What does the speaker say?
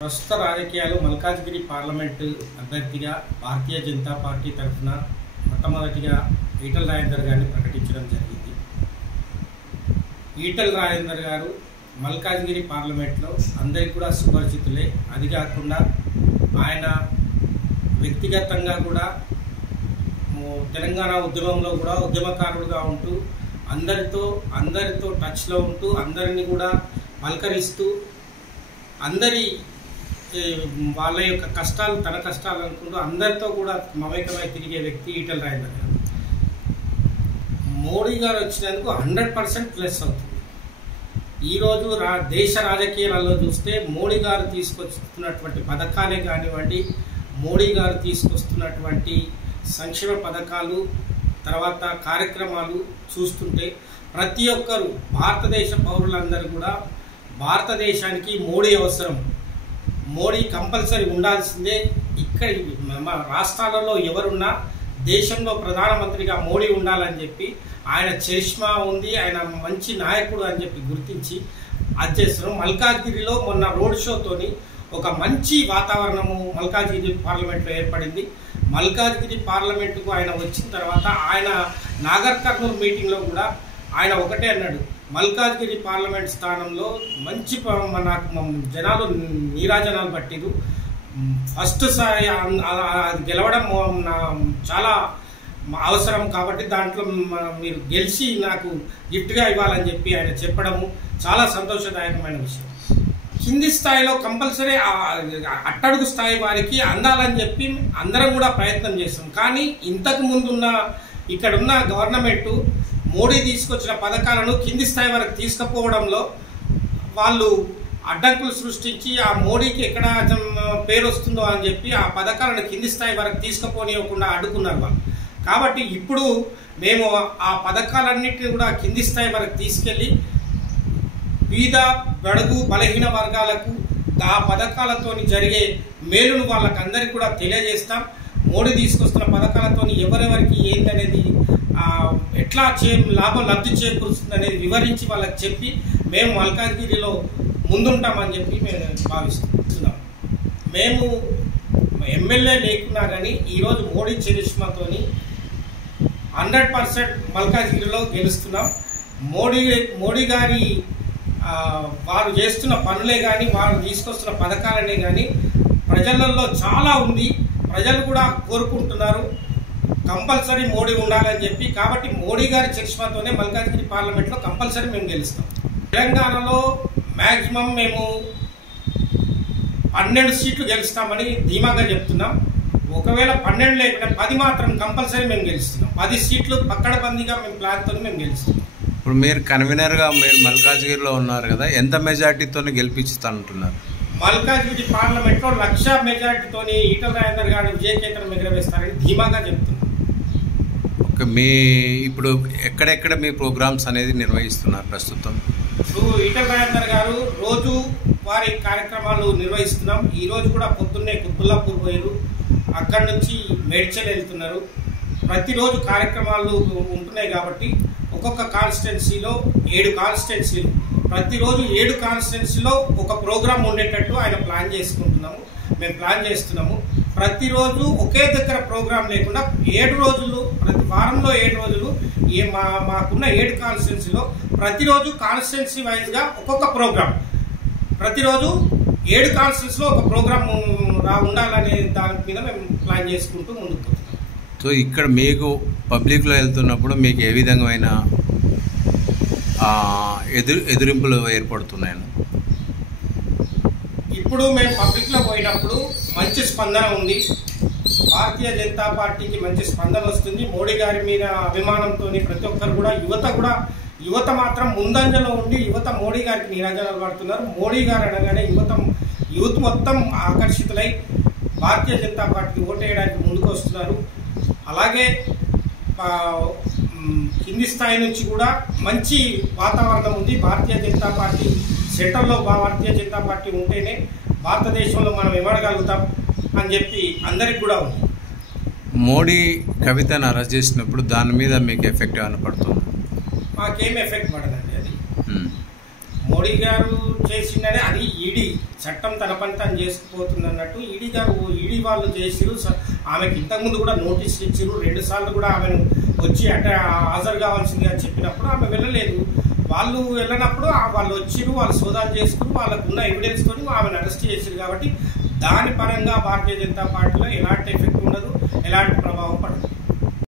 ప్రస్తుత రాజకీయాలు మల్కాజ్గిరి పార్లమెంటు అభ్యర్థిగా భారతీయ జనతా పార్టీ తరఫున మొట్టమొదటిగా ఈటల రాజేందర్ గారిని ప్రకటించడం జరిగింది. ఈటల రాజేందర్ గారు మల్కాజ్గిరి పార్లమెంట్లో అందరికీ కూడా సుపరిచితులే. అది కాకుండా ఆయన వ్యక్తిగతంగా కూడా తెలంగాణ ఉద్యమంలో కూడా ఉద్యమకారుడుగా ఉంటూ అందరితో టచ్లో ఉంటూ అందరినీ కూడా పలకరిస్తూ అందరి వాళ్ళ యొక్క కష్టాలు తన కష్టాలు అనుకుంటూ అందరితో కూడా మమేకమై తిరిగే వ్యక్తి ఈటల రాజేందర్ గారు. మోడీ గారు వచ్చినందుకు 100% ప్లస్ అవుతుంది. ఈరోజు దేశ రాజకీయాలలో చూస్తే మోడీ గారు తీసుకొస్తున్నటువంటి పథకాలే కానివ్వండి, మోడీ గారు తీసుకొస్తున్నటువంటి సంక్షేమ పథకాలు తర్వాత కార్యక్రమాలు చూస్తుంటే ప్రతి ఒక్కరు భారతదేశ పౌరులందరూ కూడా భారతదేశానికి మోడీ అవసరం, మోడీ కంపల్సరీ ఉండాల్సిందే. ఇక్కడ మన రాష్ట్రాలలో ఎవరున్నా దేశంలో ప్రధానమంత్రిగా మోడీ ఉండాలని చెప్పి ఆయన చరిష్మా ఉంది, ఆయన మంచి నాయకుడు అని చెప్పి గుర్తించి అది చేస్తున్నాం. మల్కాజ్గిరిలో మొన్న రోడ్ షోతోని ఒక మంచి వాతావరణము మల్కాజ్గిరి పార్లమెంట్లో ఏర్పడింది. మల్కాజ్గిరి పార్లమెంటుకు ఆయన వచ్చిన తర్వాత ఆయన నాగర్ కర్నూలు మీటింగ్లో కూడా ఆయన ఒకటే అన్నాడు, మల్కాజ్గిరి పార్లమెంట్ స్థానంలో మంచి నాకు జనాలు నీరాజనాలు పట్టిరు, ఫస్ట్ గెలవడం చాలా అవసరం కాబట్టి దాంట్లో మీరు గెలిచి నాకు గిఫ్ట్గా ఇవ్వాలని చెప్పి ఆయన చెప్పడము చాలా సంతోషదాయకమైన విషయం. కింది స్థాయిలో కంపల్సరీ అట్టడుగు స్థాయి వారికి అందాలని చెప్పి అందరం కూడా ప్రయత్నం చేస్తాం. కానీ ఇంతకు ముందున్న ఇక్కడున్న గవర్నమెంట్ మోడీ తీసుకొచ్చిన పథకాలను కింది స్థాయి వరకు తీసుకుపోవడంలో వాళ్ళు అడ్డంకులు సృష్టించి ఆ మోడీకి ఎక్కడ పేరు వస్తుందో అని చెప్పి ఆ పథకాలను కింది స్థాయి వరకు తీసుకుపోనివ్వకుండా అడ్డుకున్నారు వాళ్ళు. కాబట్టి ఇప్పుడు మేము ఆ పథకాలన్నింటినీ కూడా కింది స్థాయి వరకు తీసుకెళ్లి బీద బడుగు బలహీన వర్గాలకు ఆ పథకాలతో జరిగే మేలును వాళ్ళకందరికీ కూడా తెలియజేస్తాం. మోడీ తీసుకొస్తున్న పథకాలతో ఎవరెవరికి ఏందనేది ఎట్లా లబ్ధి చేకూరుస్తుంది అనేది వివరించి వాళ్ళకి చెప్పి మేము మల్కాజ్గిరిలో ముందుంటామని చెప్పి మేము భావిస్తున్నాం. మేము ఎమ్మెల్యే లేకున్నా కానీ ఈరోజు మోడీ చరిష్మాతోని 100% మల్కాజ్గిరిలో గెలుస్తున్నాం. మోడీ గారి వారు చేస్తున్న పనులే కానీ వారు తీసుకొస్తున్న పథకాలనే కానీ ప్రజలలో చాలా ఉంది, ప్రజలు కూడా కోరుకుంటున్నారు కంపల్సరీ మోడీ ఉండాలని చెప్పి. కాబట్టి మోడీ గారి చరిష్మాతోనే మల్కాజ్గిరి పార్లమెంట్లో కంపల్సరీ మేము గెలుస్తాం. తెలంగాణలో మ్యాక్సిమం మేము 12 సీట్లు గెలుస్తామని ధీమాగా చెప్తున్నాం. ఒకవేళ 12 లేకుండా 10 మాత్రం కంపల్సరీ మేము గెలుస్తున్నాం. 10 సీట్లు పక్కడబందీగా మేము ప్లాన్తో మేము గెలుస్తున్నాం. ఇప్పుడు మీరు కన్వీనర్గా మీరు మల్కాజ్గిరిలో ఉన్నారు కదా, ఎంత మెజార్టీతో గెలిపించుతానంటున్నారు? మల్కాజ్గిరి పార్లమెంట్లో 1,00,000 మెజార్టీతో ఈటల రాజేందర్ గారు విజయకేతనం ఎగరవేస్తారని ధీమాగా చెప్తున్నారు. మీ ఇప్పుడు ఎక్కడెక్కడ మీ ప్రోగ్రామ్స్ అనేది నిర్వహిస్తున్నారు ప్రస్తుతం? ఇప్పుడు ఈటల రాజేందర్ గారు రోజు వారి కార్యక్రమాలు నిర్వహిస్తున్నాం. ఈరోజు కూడా పొద్దున్నే కుత్బుల్లాపూర్ పోయారు, అక్కడి నుంచి మేడ్చల్ వెళ్తున్నారు. ప్రతిరోజు కార్యక్రమాలు ఉంటున్నాయి కాబట్టి ఒక్కొక్క కాన్స్టిట్యున్సీలో 7 కాన్స్టిట్యున్సీలు ప్రతిరోజు 7 కాన్స్టిట్యున్సీలో ఒక ప్రోగ్రాం ఉండేటట్టు ఆయన మేము ప్లాన్ చేస్తున్నాము. ప్రతిరోజు ఒకే దగ్గర ప్రోగ్రాం లేకుండా 7 రోజులు ప్రతి వారంలో 7 రోజులు మాకున్న 7 కాన్స్టిట్యున్సీలో ప్రతిరోజు కాన్స్టిట్యున్సీ వైజ్గా ఒక్కొక్క ప్రోగ్రాం ప్రతిరోజు 7 కాన్స్టిట్యున్సీలో ఒక ప్రోగ్రాం ఉండాలనే దాని మీద మేము ప్లాన్ చేసుకుంటూ ముందుకు పోతున్నాం. సో ఇక్కడ మీకు పబ్లిక్లో వెళ్తున్నప్పుడు మీకు ఏ విధమైన ఎదురింపులు ఏర్పడుతున్నాయని? ఇప్పుడు మేము పబ్లిక్లో పోయినప్పుడు మంచి స్పందన ఉంది. భారతీయ జనతా పార్టీకి మంచి స్పందన వస్తుంది. మోడీ గారి మీద అభిమానంతో ప్రతి ఒక్కరు కూడా యువత మాత్రం ముందంజలో ఉండి యువత మోడీ గారికి నీరాజనాలు పడుతున్నారు. మోడీ గారు అనగానే యూత్ మొత్తం ఆకర్షితులై భారతీయ జనతా పార్టీకి ఓటేయడానికి ముందుకు వస్తున్నారు. అలాగే కింది స్థాయి నుంచి కూడా మంచి వాతావరణం ఉంది. భారతీయ జనతా పార్టీ సెంటర్లో భారతీయ జనతా పార్టీ ఉంటేనే భారతదేశంలో మనం ఇవ్వగలుగుతాం అని చెప్పి అందరికి కూడా ఉంది. మోడీ కవితను అరెస్ట్ చేసినప్పుడు దాని మీద మీకు ఎఫెక్ట్ ఏమైనా పడుతుంది? మాకేం ఎఫెక్ట్ పడదండి. అది మోడీ గారు చేసిందనే అది ఈడీ చట్టం తన పని తను చేసుకుపోతుంది అన్నట్టు ఈడీ వాళ్ళు చేసిరు. ఆమెకి ఇంతకుముందు కూడా నోటీసులు ఇచ్చిరు, 2 సార్లు కూడా ఆమెను వచ్చి హాజరు కావాల్సిందిగా చెప్పినప్పుడు ఆమె వెళ్ళలేదు. వాళ్ళు వెళ్ళినప్పుడు వాళ్ళు వచ్చిరు, వాళ్ళు సోదాలు చేసుకుని వాళ్ళకు ఉన్న ఎవిడెన్స్ తోని ఆమెను అరెస్ట్ చేసిరు. కాబట్టి దాని పరంగా భారతీయ జనతా పార్టీలో ఎలాంటి ఎఫెక్ట్ ఉండదు, ఎలాంటి ప్రభావం పడదు.